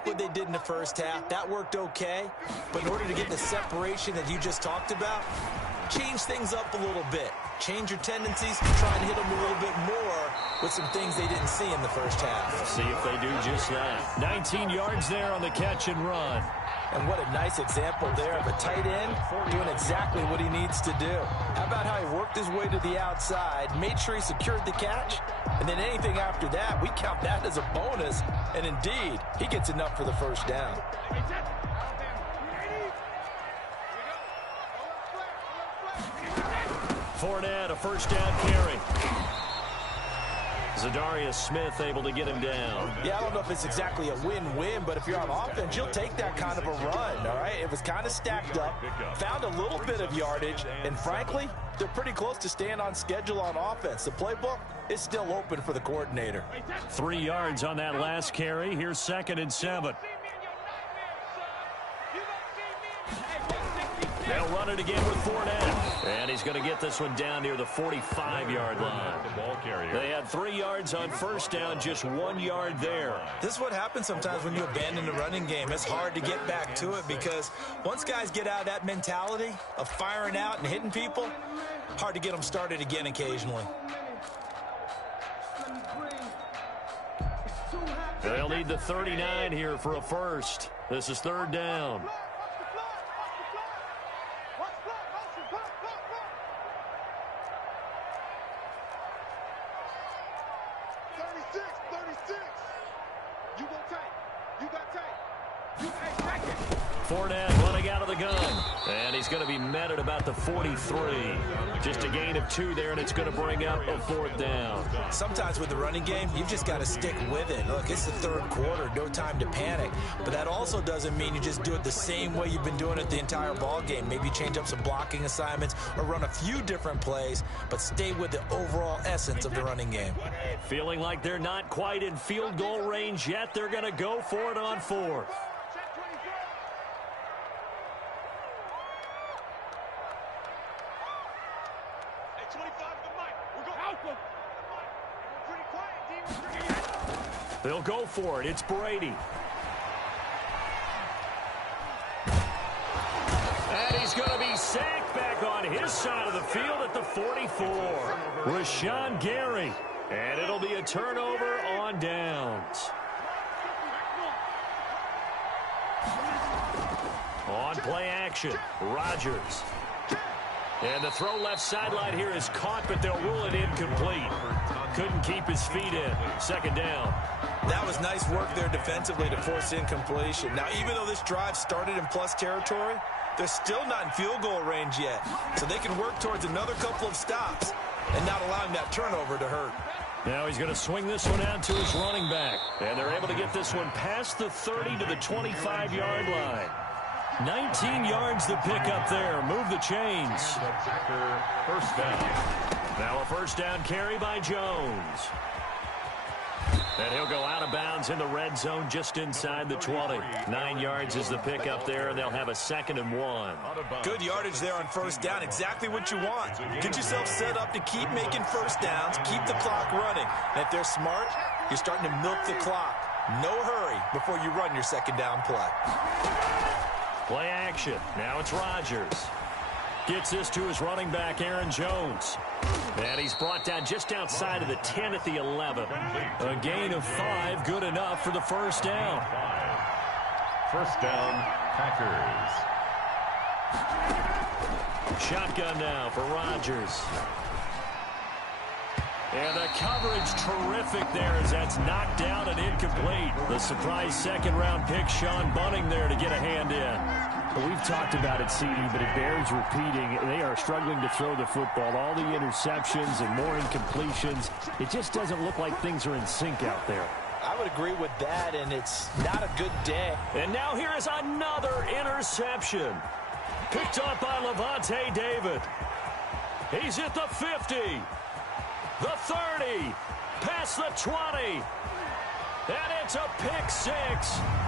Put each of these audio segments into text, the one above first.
like what they did in the first half. That worked okay. But in order to get the separation that you just talked about, change things up a little bit. Change your tendencies, try and hit them a little bit more with some things they didn't see in the first half. See if they do just that. 19 yards there on the catch and run. And what a nice example there of a tight end doing exactly what he needs to do. How about how he worked his way to the outside, made sure he secured the catch, and then anything after that, we count that as a bonus. And indeed, he gets enough for the first down. Fournette, a first down carry. Zadarius Smith able to get him down. Yeah, I don't know if it's exactly a win-win, but if you're on offense, you'll take that kind of a run, all right? It was kind of stacked up, found a little bit of yardage, and frankly, they're pretty close to staying on schedule on offense. The playbook is still open for the coordinator. 3 yards on that last carry. Here's 2nd and 7. They'll run it again with Fournette. And he's going to get this one down near the 45-yard line. They had 3 yards on first down, just 1 yard there. This is what happens sometimes when you abandon the running game. It's hard to get back to it because once guys get out of that mentality of firing out and hitting people, hard to get them started again occasionally. They'll need the 39 here for a first. This is 3rd down. Fournette running out of the gun. And he's going to be met at about the 43. Just a gain of 2 there, and it's going to bring up a 4th down. Sometimes with the running game, you've just got to stick with it. Look, it's the 3rd quarter, no time to panic. But that also doesn't mean you just do it the same way you've been doing it the entire ball game. Maybe change up some blocking assignments or run a few different plays, but stay with the overall essence of the running game. Feeling like they're not quite in field goal range yet. They're going to go for it on 4th. They'll go for it. It's Brady. And he's going to be sacked back on his side of the field at the 44. Rashawn Gary. And it'll be a turnover on downs. On play action, Rodgers. And the throw left sideline here is caught, but they'll rule it incomplete. Couldn't keep his feet in. 2nd down. That was nice work there defensively to force incompletion. Now, even though this drive started in plus territory, they're still not in field goal range yet. So they can work towards another couple of stops and not allowing that turnover to hurt. Now he's going to swing this one out to his running back. And they're able to get this one past the 30 to the 25-yard line. 19 yards to pick up there. Move the chains. First down. Now a first down carry by Jones. And he'll go out of bounds in the red zone just inside the 20. 9 yards is the pickup there, and they'll have a 2nd and 1. Good yardage there on first down. Exactly what you want. Get yourself set up to keep making first downs, keep the clock running. And if they're smart, you're starting to milk the clock. No hurry before you run your 2nd down play. Play action. Now it's Rodgers. Gets this to his running back, Aaron Jones. And he's brought down just outside of the 10 at the 11. A gain of 5, good enough for the first down. First down, Packers. Shotgun now for Rodgers. And the coverage terrific there as that's knocked down and incomplete. The surprise 2nd-round pick, Sean Bunting, there to get a hand in. Well, we've talked about it, CD, but it bears repeating. They are struggling to throw the football. All the interceptions and more incompletions. It just doesn't look like things are in sync out there. I would agree with that, and it's not a good day. And now here is another interception. Picked up by Levante David. He's at the 50. The 30, past the 20, and it's a pick 6.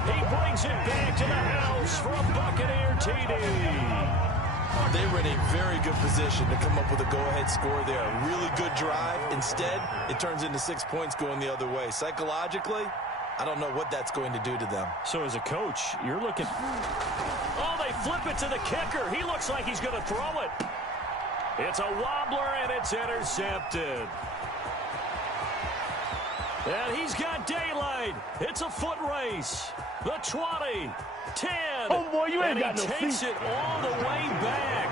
He brings it back to the house for a Buccaneer TD. They were in a very good position to come up with a go-ahead score there. A really good drive. Instead, it turns into 6 points going the other way. Psychologically, I don't know what that's going to do to them. So as a coach, you're looking... Oh, they flip it to the kicker. He looks like he's going to throw it. It's a wobbler, and it's intercepted. And he's got daylight. It's a foot race. The 20, 10. Oh, boy, you ain't got and he no takes feet. it all the way back.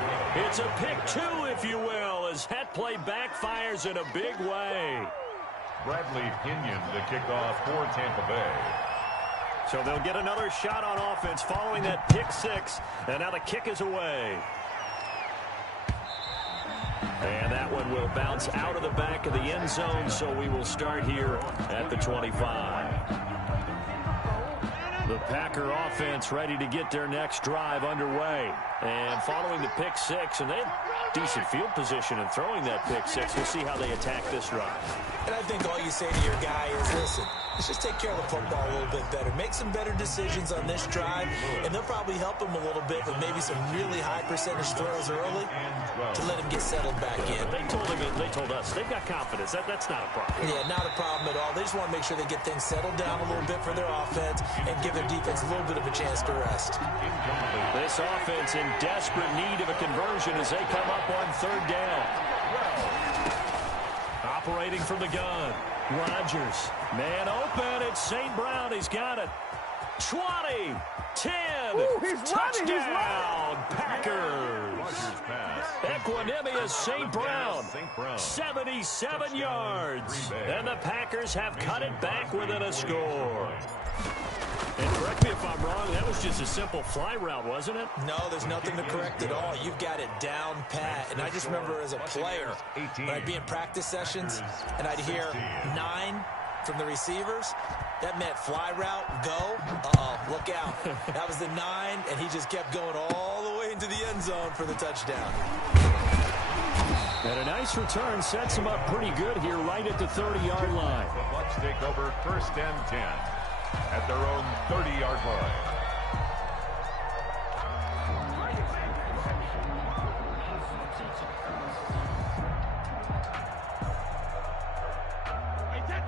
It's a pick two, if you will, as that play backfires in a big way. Bradley Pinion to kick off for Tampa Bay. So they'll get another shot on offense following that pick six. And now the kick is away. And that one will bounce out of the back of the end zone, so we will start here at the 25. The Packer offense ready to get their next drive underway. And following the pick six, and they have decent field position in throwing that pick six. We'll see how they attack this drive. And I think all you say to your guy is, listen, let's just take care of the football a little bit better. Make some better decisions on this drive, and they'll probably help him a little bit with maybe some really high percentage throws early to let him get settled back in. They told us they've got confidence. That's not a problem. Yeah, not a problem at all. They just want to make sure they get things settled down a little bit for their offense and give their defense a little bit of a chance to rest. This offense in desperate need of a conversion as they come up on third down. Operating from the gun. Rodgers. Man open. It's St. Brown. He's got it. 20. 10. Ooh, Touchdown. Packers. Equanimous St. Brown. 77 yards. And the Packers have cut it back within a score. And correct me if I'm wrong, that was just a simple fly route, wasn't it? No, there's nothing to correct at all. You've got it down pat. And I just remember as a player, when I'd be in practice sessions and I'd hear 9 from the receivers, that meant fly route, go. Uh-oh, look out. That was the 9, and he just kept going all the way into the end zone for the touchdown. And a nice return sets him up pretty good here right at the 30-yard line. The Bucs take over first and 10 at their own 30-yard line.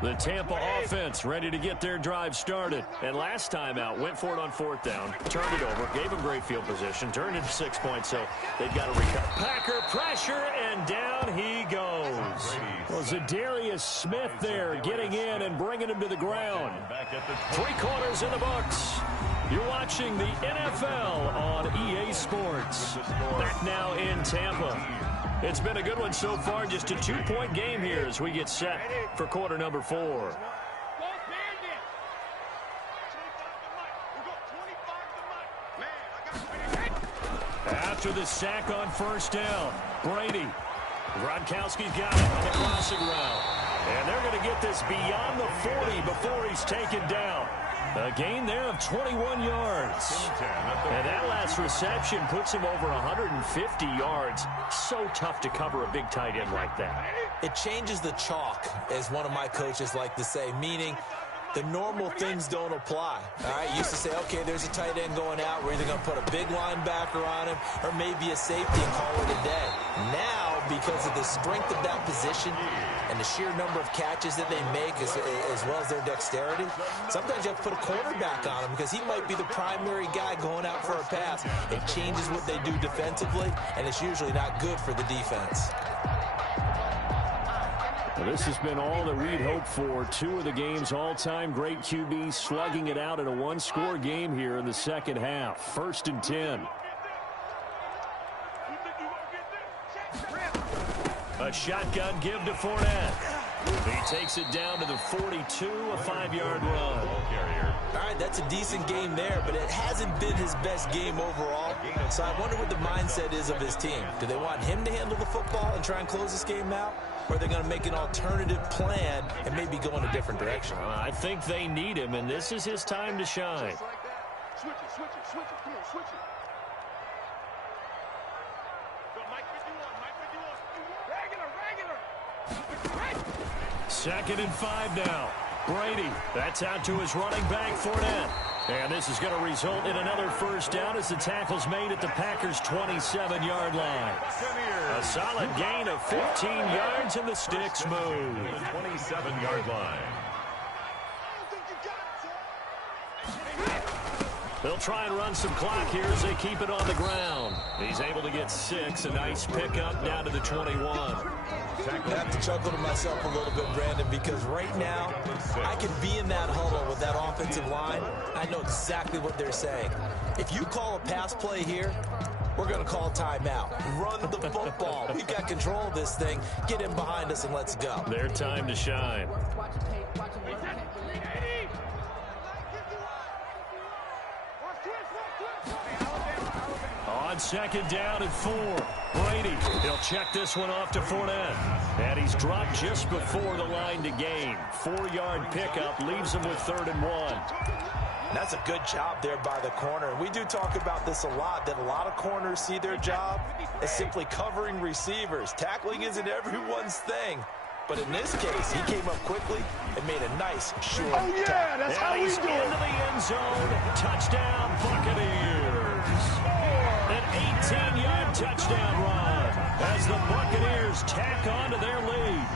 The Tampa offense ready to get their drive started. And last time out, went for it on fourth down, turned it over, gave them great field position, turned it 6 points, so they've got to recover. Packer pressure, and down he goes. Well, Zadarius Smith there getting in and bringing him to the ground. 3 quarters in the books. You're watching the NFL on EA Sports. Back now in Tampa. It's been a good one so far, just a 2-point game here as we get set for quarter number 4. After the sack on first down, Brady. Gronkowski's got it on the crossing route. And they're going to get this beyond the 40 before he's taken down. A gain there of 21 yards. And that last reception puts him over 150 yards. So tough to cover a big tight end like that. It changes the chalk, as one of my coaches like to say, meaning the normal things don't apply. All right, used to say, okay, there's a tight end going out. We're either going to put a big linebacker on him or maybe a safety and call it a day. Now, because of the strength of that position and the sheer number of catches that they make as well as their dexterity, sometimes you have to put a cornerback on him because he might be the primary guy going out for a pass. It changes what they do defensively, and it's usually not good for the defense. Well, this has been all that we'd hoped for. 2 of the game's all-time great QBs slugging it out in a 1-score game here in the second half. 1st and 10. A shotgun give to Fournette. He takes it down to the 42, a 5-yard run. All right, that's a decent game there, but it hasn't been his best game overall. So I wonder what the mindset is of his team. Do they want him to handle the football and try and close this game out? Or are they going to make an alternative plan and maybe go in a different direction? I think they need him, and this is his time to shine. Switch it. Come on, switch it. Mike 51. Regular. 2nd and 5 now. Brady, that's out to his running back, Fournette. And this is going to result in another first down as the tackle's made at the Packers' 27-yard line. A solid gain of 15 yards, and the sticks move. 27-yard line. They'll try and run some clock here as they keep it on the ground. He's able to get 6. A nice pickup down to the 21. I have to chuckle to myself a little bit, Brandon, because right now I can be in that huddle with that offensive line. I know exactly what they're saying. If you call a pass play here, we're going to call timeout. Run the football. We've got control of this thing. Get in behind us and let's go. Their time to shine. On second down and 4. Brady, he'll check this one off to Fournette. And he's dropped just before the line to gain. 4-yard pickup leaves him with 3rd and 1. That's a good job there by the corner. And we do talk about this a lot, that a lot of corners see their job as simply covering receivers. Tackling isn't everyone's thing. But in this case, he came up quickly and made a nice, short tackle. That's how we do it. Into the end zone. Touchdown, Buccaneers. An 18-yard touchdown run as the Buccaneers tack on to their lead.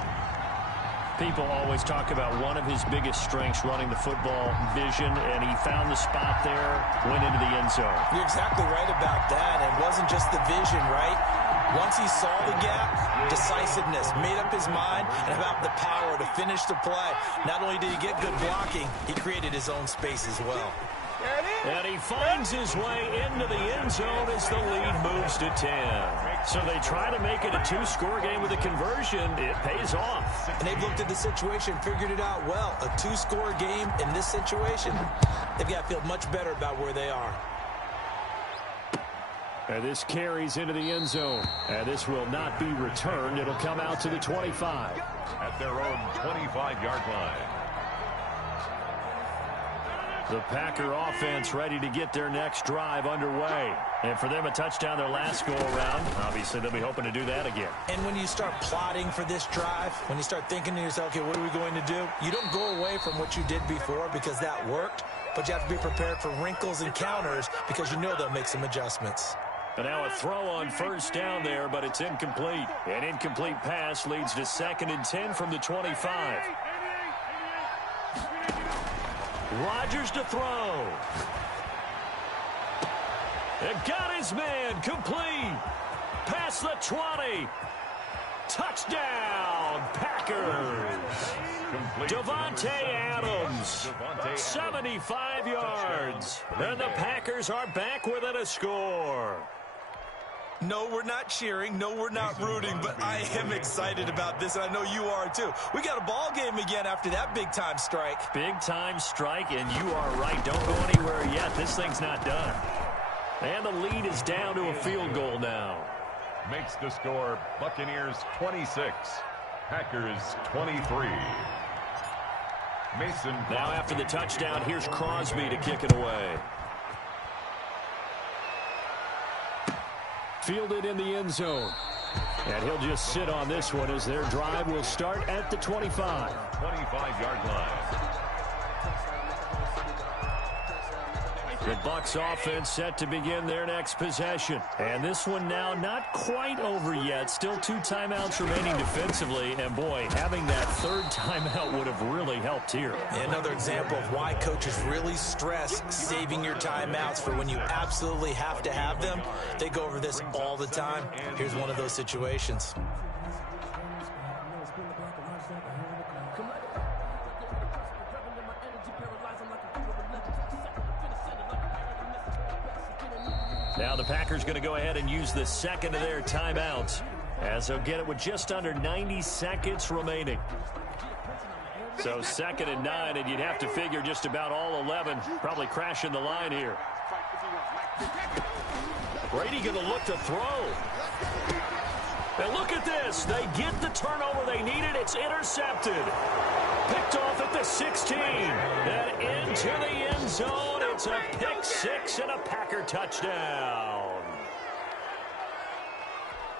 People always talk about one of his biggest strengths, running the football, vision, and he found the spot there, went into the end zone. You're exactly right about that. It wasn't just the vision, right? Once he saw the gap, decisiveness, made up his mind, and about the power to finish the play. Not only did he get good blocking, he created his own space as well. And he finds his way into the end zone as the lead moves to 10. So they try to make it a 2-score game with a conversion. It pays off. And they've looked at the situation, figured it out well. A 2-score game in this situation, they've got to feel much better about where they are. And this carries into the end zone. And this will not be returned. It'll come out to the 25. At their own 25-yard line. The Packer offense ready to get their next drive underway. And for them, a touchdown their last go-around. Obviously, they'll be hoping to do that again. And when you start plotting for this drive, when you start thinking to yourself, okay, what are we going to do? You don't go away from what you did before because that worked, but you have to be prepared for wrinkles and counters because you know they'll make some adjustments. And now a throw on first down there, but it's incomplete. An incomplete pass leads to 2nd and 10 from the 25. Rodgers to throw. And got his man complete. Past the 20. Touchdown, Packers. Devontae Adams, 75 yards. And the Packers are back within a score. No, we're not cheering. No, we're not rooting, but I am excited about this, and I know you are too. We got a ball game again after that big-time strike. Big-time strike, and you are right. Don't go anywhere yet. This thing's not done. And the lead is down to a field goal now. Makes the score Buccaneers 26, Packers 23. Mason. Now after the touchdown, here's Crosby to kick it away. Fielded in the end zone. And he'll just sit on this one as their drive will start at the 25. 25-yard line. The Bucs offense set to begin their next possession. And this one now not quite over yet. Still 2 timeouts remaining defensively. And boy, having that 3rd timeout would have really helped here. Another example of why coaches really stress saving your timeouts for when you absolutely have to have them. They go over this all the time. Here's one of those situations. Now the Packers going to go ahead and use the 2nd of their timeouts as they'll get it with just under 90 seconds remaining. So 2nd and 9, and you'd have to figure just about all 11 probably crashing the line here. Brady going to look to throw. And look at this. They get the turnover they needed. It's intercepted. Picked off at the 16. And into the end zone. It's a pick 6 and a Packer touchdown.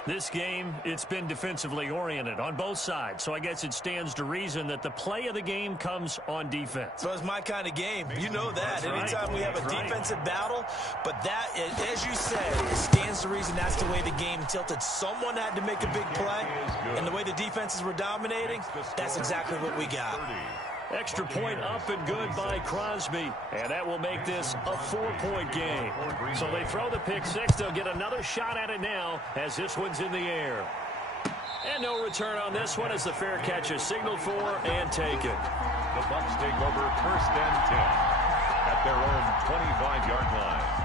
This game, it's been defensively oriented on both sides. So I guess it stands to reason that the play of the game comes on defense. So it's my kind of game. You know that. That's Anytime right. we have a That's right. defensive battle. But that, as you said, it stands to reason that's the way the game tilted. Someone had to make a big play. And the way the defenses were dominating, that's exactly what we got. Extra point up and good by Crosby. And that will make this a 4-point game. So they throw the pick six. They'll get another shot at it now as this one's in the air. And no return on this one as the fair catch is signaled for and taken. The Bucs take over 1st and 10 at their own 25-yard line.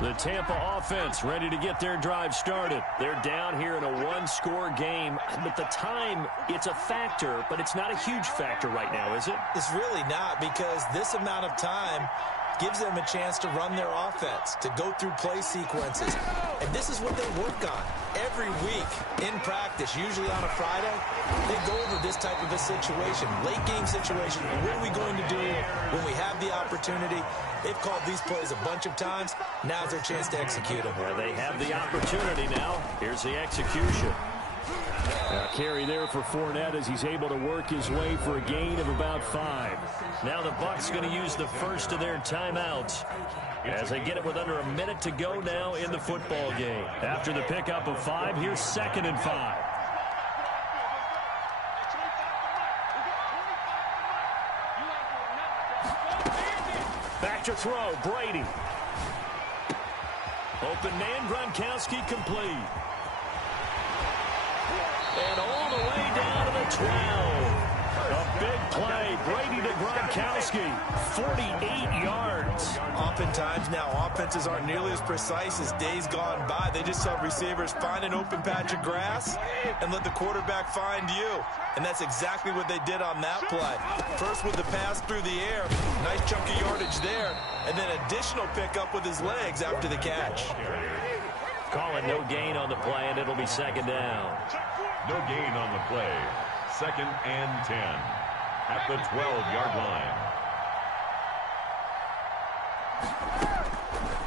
The Tampa offense ready to get their drive started. They're down here in a one-score game. But the time, it's a factor, but it's not a huge factor right now, is it? It's really not, because this amount of time gives them a chance to run their offense, to go through play sequences. And this is what they work on every week in practice, usually on a Friday. They go over this type of a situation, late game situation. What are we going to do when we have the opportunity? They've called these plays a bunch of times. Now's their chance to execute them. Well, they have the opportunity now. Here's the execution. Carry there for Fournette as he's able to work his way for a gain of about 5. Now the Bucs going to use the first of their timeouts as they get it with under a minute to go now in the football game. After the pickup of 5, here's 2nd and 5. Back to throw, Brady. Open man, Gronkowski complete. And all the way down to the 12. A big play. Brady to Gronkowski. 48 yards. Oftentimes now, offenses aren't nearly as precise as days gone by. They just saw receivers find an open patch of grass and let the quarterback find you. And that's exactly what they did on that play. First with the pass through the air. Nice chunk of yardage there. And then additional pickup with his legs after the catch. Calling no gain on the play, and it'll be 2nd down. No gain on the play. 2nd and 10 at the 12-yard line.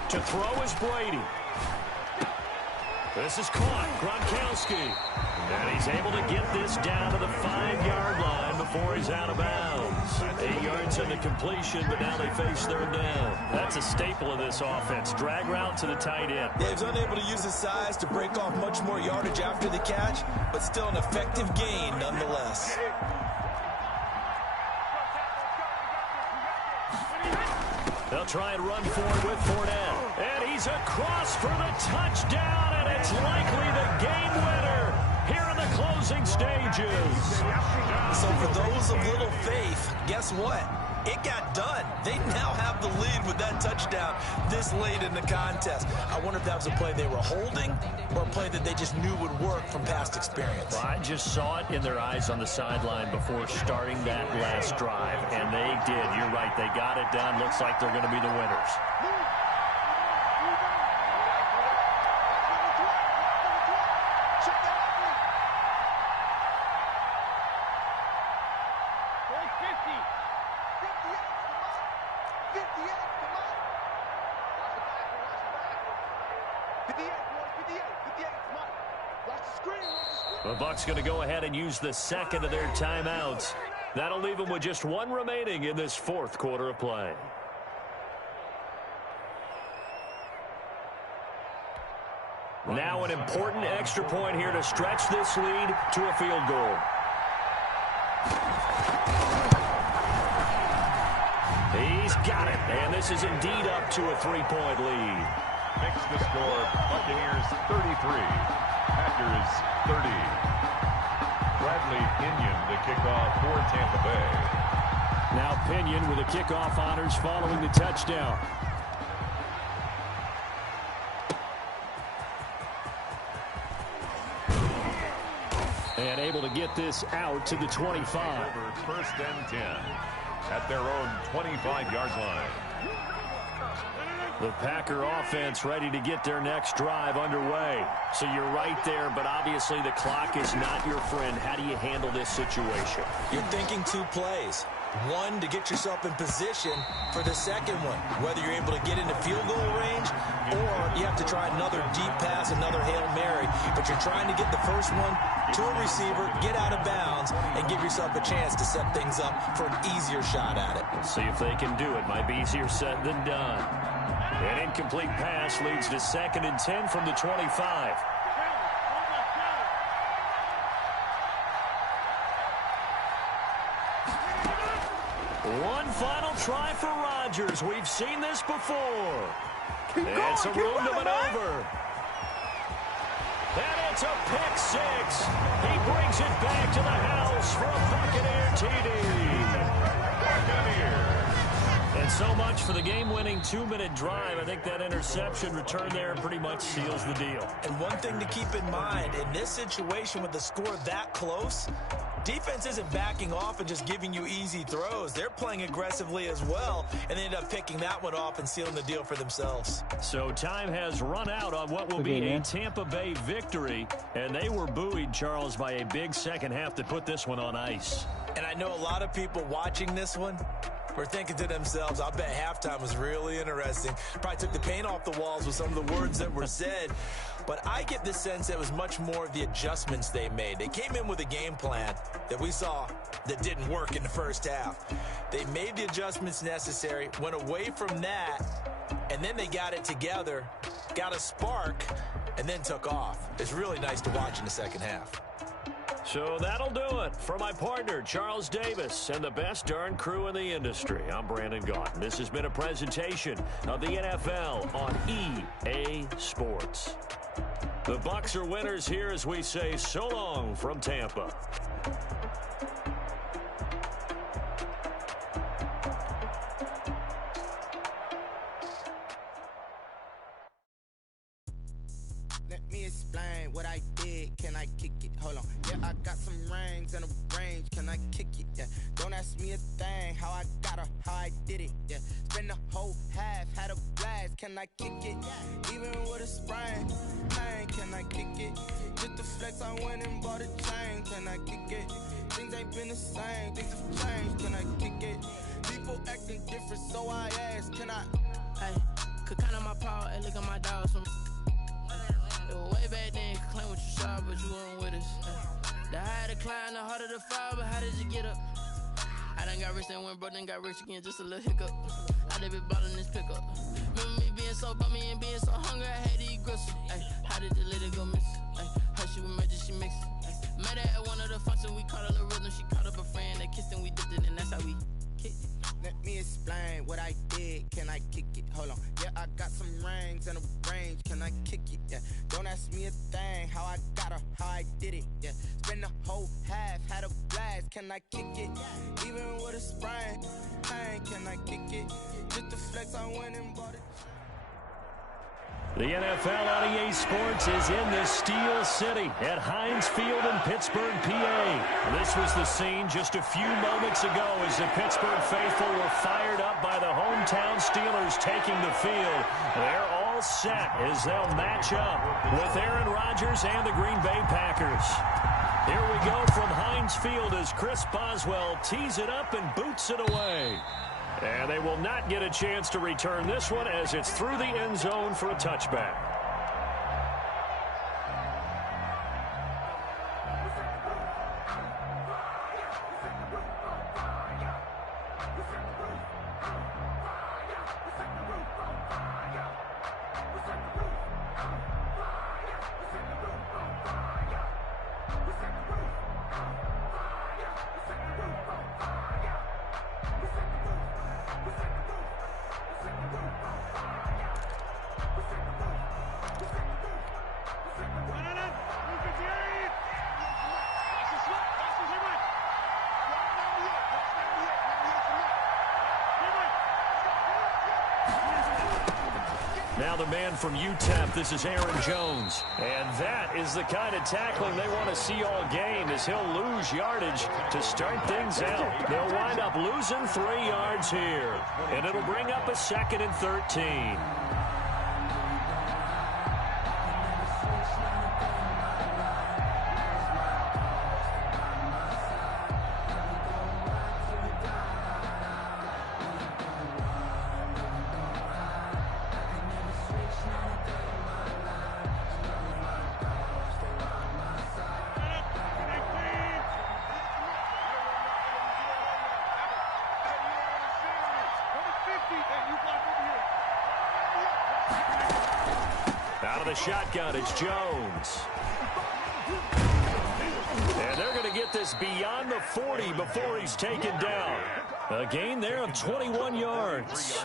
To throw is Brady. This is caught. Gronkowski. And he's able to get this down to the 5-yard line before he's out of bounds. 8 yards in the completion, but now they face 3rd down. That's a staple of this offense. Drag route to the tight end. Yeah, he was unable to use his size to break off much more yardage after the catch, but still an effective gain nonetheless. They'll try and run forward with Fournette. And he's across for the touchdown, and it's likely the game winner here in the closing stages. So for those of little faith, guess what? It got done. They now have the lead with that touchdown this late in the contest. I wonder if that was a play they were holding or a play that they just knew would work from past experience. Well, I just saw it in their eyes on the sideline before starting that last drive, and they did. You're right. They got it done. Looks like they're going to be the winners. The Bucs going to go ahead and use the 2nd of their timeouts. That'll leave them with just 1 remaining in this 4th quarter of play. Now an important extra point here to stretch this lead to a field goal. He's got it, and this is indeed up to a 3-point lead. Makes the score Buccaneers 33, Packers 30. Bradley Pinion the kickoff for Tampa Bay. Now Pinion with the kickoff honors following the touchdown. And able to get this out to the 25. Over 1st and 10 at their own 25-yard line. The Packer offense ready to get their next drive underway. So you're right there, but obviously the clock is not your friend. How do you handle this situation? You're thinking 2 plays. One, to get yourself in position for the second one, whether you're able to get into field goal range or you have to try another deep pass, another Hail Mary. But you're trying to get the first one to a receiver, get out of bounds, and give yourself a chance to set things up for an easier shot at it. Let's see if they can do it. Might be easier said than done. An incomplete pass leads to 2nd and 10 from the 25. One final try for Rodgers. We've seen this before. And some room to maneuver. And it's a pick six. He brings it back to the house for a Buccaneer TD. Buccaneer. And so much for the game-winning 2-minute drive. I think that interception return there pretty much seals the deal. And one thing to keep in mind, in this situation with the score that close, defense isn't backing off and just giving you easy throws. They're playing aggressively as well, and they end up picking that one off and sealing the deal for themselves. So time has run out on what will be a Tampa Bay victory, and they were buoyed, Charles, by a big second half to put this one on ice. And I know a lot of people watching this one were thinking to themselves, I'll bet halftime was really interesting. Probably took the paint off the walls with some of the words that were said. But I get the sense it was much more of the adjustments they made. They came in with a game plan that we saw that didn't work in the first half. They made the adjustments necessary, went away from that, and then they got it together, got a spark, and then took off. It's really nice to watch in the second half. So that'll do it. For my partner, Charles Davis, and the best darn crew in the industry, I'm Brandon Gaughan. This has been a presentation of the NFL on EA Sports. The Bucs are winners here as we say so long from Tampa. Let me explain what I did. Can I kick it? Hold on. Yeah, I got some rings and a range. Can I kick it? Yeah. Don't ask me a thing. How I got her, how I did it. Yeah. Spend the whole half, had a blast. Can I kick it? Even with a sprain. Pain, can I kick it? Just the flex, I went and bought a chain. Can I kick it? Things ain't been the same. Things have changed. Can I kick it? People acting different, so I ask. Can I? Hey, could count on my power and look at my dogs from. Way back then, you could claim what you saw, but you weren't with us. The higher the climb, the harder the fall, but how did you get up? I done got rich, then went broke, then got rich again, just a little hiccup. I done been ballin' this pickup. Remember me being so bummy and being so hungry, I had to eat gristle. Ay, how did the lady go miss? Ay, her she was magic, she mixed. Met her at one of the functions, we caught a little rhythm, she caught up a friend, they kissed and we dipped it, and that's how we kicked it. Let me explain what I did. Can I kick it? Hold on. Yeah, I got some rings and a range. Can I kick it? Yeah. Don't ask me a thing. How I got her, how I did it. Yeah. Spend the whole half, had a blast. Can I kick it? Even with a sprain. Pain, can I kick it? Just the flex, I went and bought it. The NFL on EA Sports is in the Steel City at Heinz Field in Pittsburgh, PA. This was the scene just a few moments ago as the Pittsburgh faithful were fired up by the hometown Steelers taking the field. They're all set as they'll match up with Aaron Rodgers and the Green Bay Packers. Here we go from Heinz Field as Chris Boswell tees it up and boots it away. And they will not get a chance to return this one as it's through the end zone for a touchback. Now the man from UTEP, this is Aaron Jones. And that is the kind of tackling they want to see all game as he'll lose yardage to start things out. They'll wind up losing 3 yards here. And it'll bring up a 2nd and 13. Out of the shotgun, it's Jones. And they're going to get this beyond the 40 before he's taken down. A gain there of 21 yards.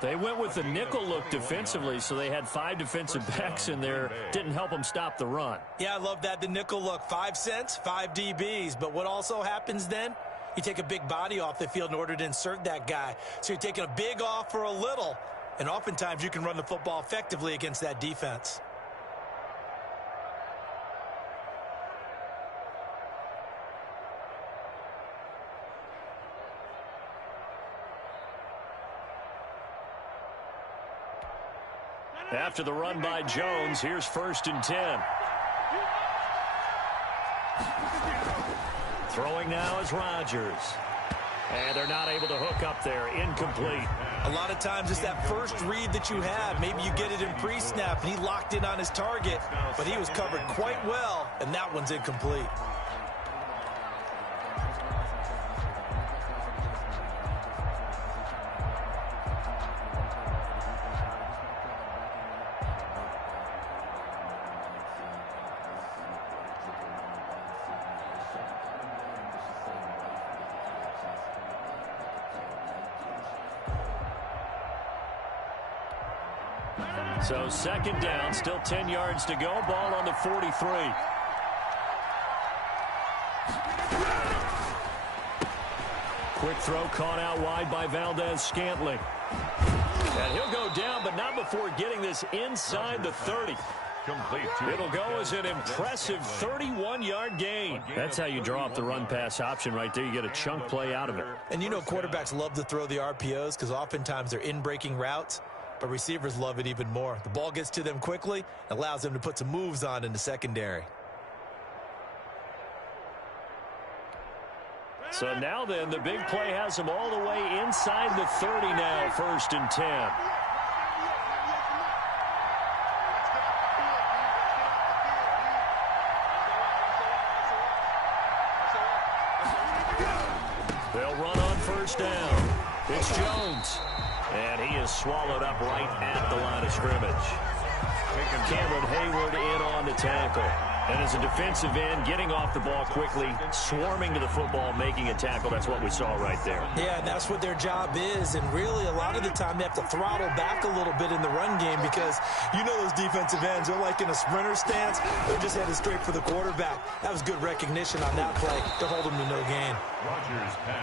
They went with the nickel look defensively, so they had 5 defensive backs in there. Didn't help them stop the run. Yeah, I love that, the nickel look. 5 cents, 5 DBs. But what also happens then? You take a big body off the field in order to insert that guy. So you're taking a big off for a little. And oftentimes you can run the football effectively against that defense. After the run by Jones, here's 1st and 10. Throwing now is Rodgers. And they're not able to hook up there. Incomplete. A lot of times it's that first read that you have. Maybe you get it in pre-snap, and he locked in on his target, but he was covered quite well, and that one's incomplete. So 2nd down, still 10 yards to go. Ball on the 43. Quick throw caught out wide by Valdez-Scantling. And he'll go down, but not before getting this inside the 30. It'll go as an impressive 31-yard gain. That's how you draw up the run-pass option right there. You get a chunk play out of it. And you know quarterbacks love to throw the RPOs because oftentimes they're in-breaking routes. But receivers love it even more. The ball gets to them quickly, allows them to put some moves on in the secondary. So now then, the big play has them all the way inside the 30 now, 1st and 10. They'll run on 1st down. It's Jones. And he is swallowed up right at the line of scrimmage. Cameron Hayward in on the tackle. And as a defensive end, getting off the ball quickly, swarming to the football, making a tackle. That's what we saw right there. Yeah, and that's what their job is. And really, a lot of the time, they have to throttle back a little bit in the run game because you know those defensive ends, they're like in a sprinter stance. They're just headed straight for the quarterback. That was good recognition on that play to hold them to no gain.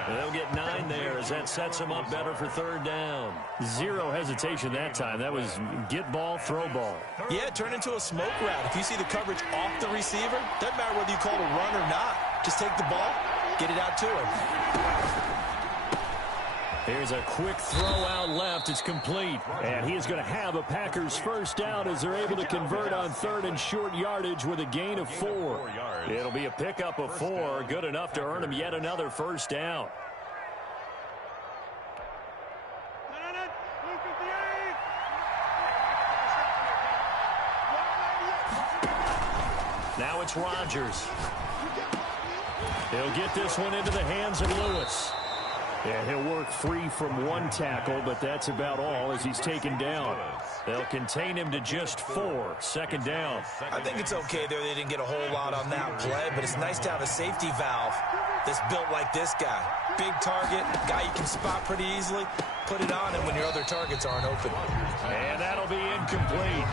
They'll get 9 there as that sets them up better for 3rd down. 0 hesitation that time. That was get ball, throw ball. Yeah, turn into a smoke route. If you see the coverage off the receiver, doesn't matter whether you call it a run or not. Just take the ball, get it out to him. Here's a quick throw out left. It's complete. And he is going to have a Packers 1st down as they're able to convert on 3rd and short yardage with a gain of 4. It'll be a pickup of 4. Good enough to earn him yet another 1st down. Now it's Rodgers. He'll get this one into the hands of Lewis. And he'll work free from 1 tackle, but that's about all as he's taken down. They'll contain him to just 4. 2nd down. I think it's okay there. They didn't get a whole lot on that play, but it's nice to have a safety valve that's built like this guy. Big target, guy you can spot pretty easily. Put it on him when your other targets aren't open. And that'll be incomplete.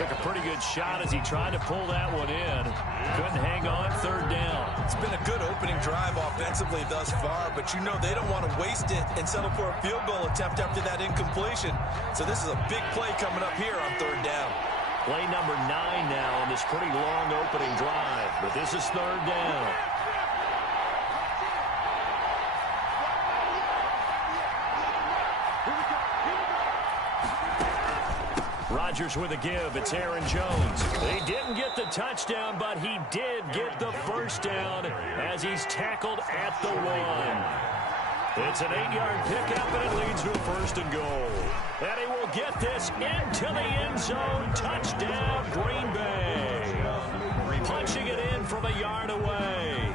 Took a pretty good shot as he tried to pull that one in. Couldn't hang on. 3rd down. It's been a good opening drive offensively thus far, but you know they don't want to waste it and settle for a field goal attempt after that incompletion. So this is a big play coming up here on 3rd down. Play number 9 now on this pretty long opening drive, but this is 3rd down. Rodgers with a give. It's Aaron Jones. He didn't get the touchdown, but he did get the 1st down as he's tackled at the 1. It's an 8-yard pickup, and it leads to a 1st and goal. And he will get this into the end zone. Touchdown, Green Bay. Punching it in from a yard away.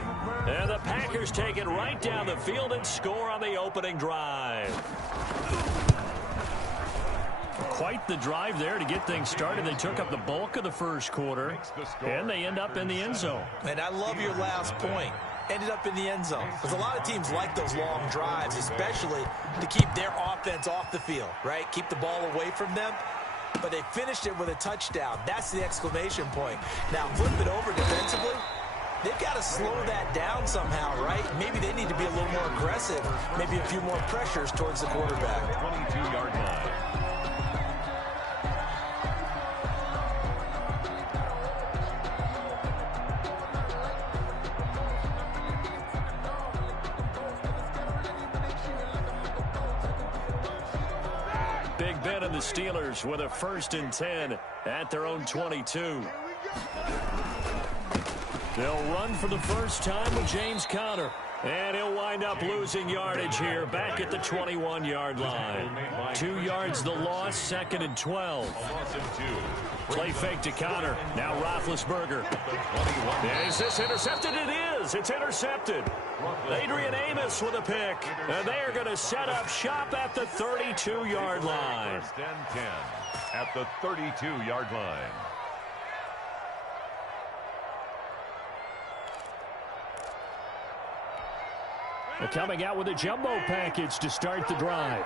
And the Packers take it right down the field and score on the opening drive. Quite the drive there to get things started. They took up the bulk of the 1st quarter, and they end up in the end zone. And I love your last point. ended up in the end zone. Because a lot of teams like those long drives, especially to keep their offense off the field, right? Keep the ball away from them. But they finished it with a touchdown. That's the exclamation point. Now, flip it over defensively. They've got to slow that down somehow, right? Maybe they need to be a little more aggressive. Maybe a few more pressures towards the quarterback. 22-yard line. Big Ben and the Steelers with a 1st and 10 at their own 22. They'll run for the first time with James Conner. And he'll wind up losing yardage here back at the 21-yard line. 2 yards the loss, 2nd and 12. Play fake to Conner. Now Roethlisberger. Is this intercepted? It is. It's intercepted. Adrian Amos with a pick. And they are going to set up shop at the 32-yard line. 1st and 10 at the 32-yard line. They're coming out with a jumbo package to start the drive.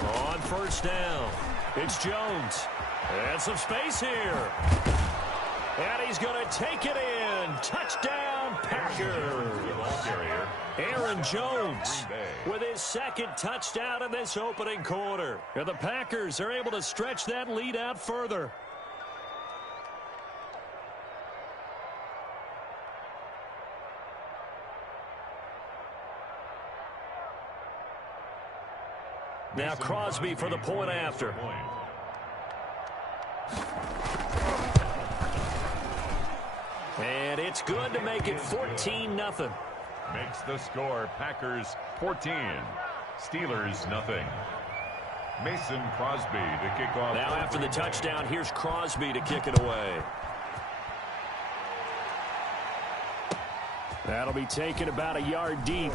On 1st down, it's Jones. And some space here. And he's going to take it in. Touchdown, Packers. Aaron Jones with his 2nd touchdown in this opening quarter. And the Packers are able to stretch that lead out further. Now Crosby for the point after. And it's good to make it 14-0. Makes the score Packers 14, Steelers nothing. Mason Crosby to kick off. Now after the touchdown, here's Crosby to kick it away. That'll be taken about a yard deep.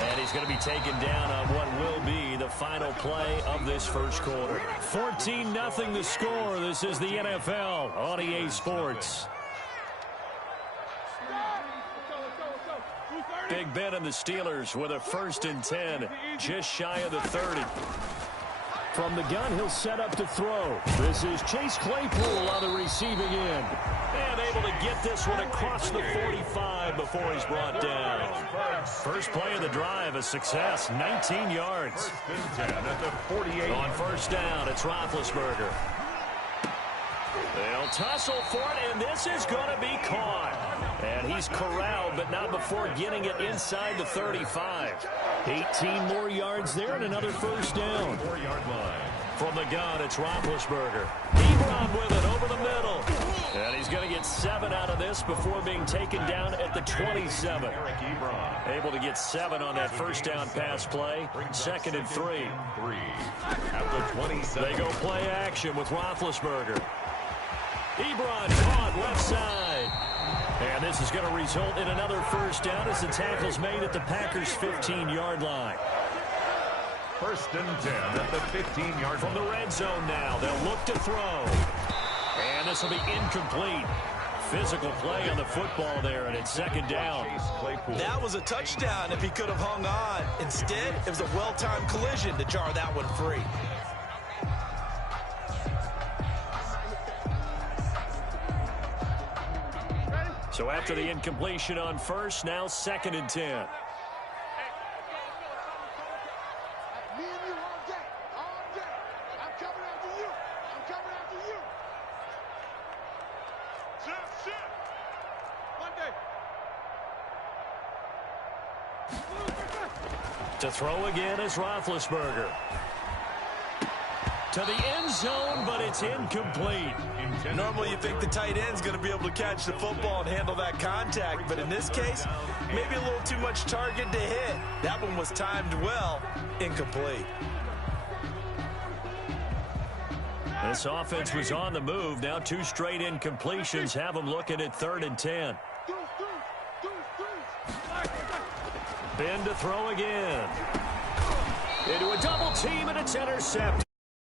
And he's going to be taken down on what will be the final play of this first quarter. 14-0 the score. This is the NFL on EA Sports. Big Ben and the Steelers with a 1st and 10, just shy of the 30. From the gun, he'll set up to throw. This is Chase Claypool on the receiving end. And able to get this one across the 45 before he's brought down. First play of the drive, a success, 19 yards. 1st and 10 at the 48. On 1st down, it's Roethlisberger. They'll tussle for it, and this is going to be caught. And he's corralled, but not before getting it inside the 35. 18 more yards there and another 1st down. 4-yard line. From the gun, it's Roethlisberger. Ebron with it over the middle. And he's going to get 7 out of this before being taken down at the 27. Eric Ebron. Able to get 7 on that 1st down pass play. 2nd and 3. 3 at the 27. They go play action with Roethlisberger. Ebron caught left side. And this is going to result in another 1st down as the tackle's made at the Packers' 15-yard line. 1st and 10 at the 15-yard line. From the red zone now, they'll look to throw. And this will be incomplete. Physical play on the football there, and it's 2nd down. That was a touchdown if he could have hung on. Instead, it was a well-timed collision to jar that one free. So after the incompletion on 1st, now 2nd and 10. Me and you all day. All day. I'm coming after you. I'm coming after you. Shit. One day. To throw again is Roethlisberger. To the end zone, but it's incomplete. Normally you think the tight end's going to be able to catch the football and handle that contact, but in this case, maybe a little too much target to hit. That one was timed well, incomplete. This offense was on the move. Now 2 straight incompletions have them looking at 3rd and 10. Ben to throw again. Into a double team, and it's intercepted.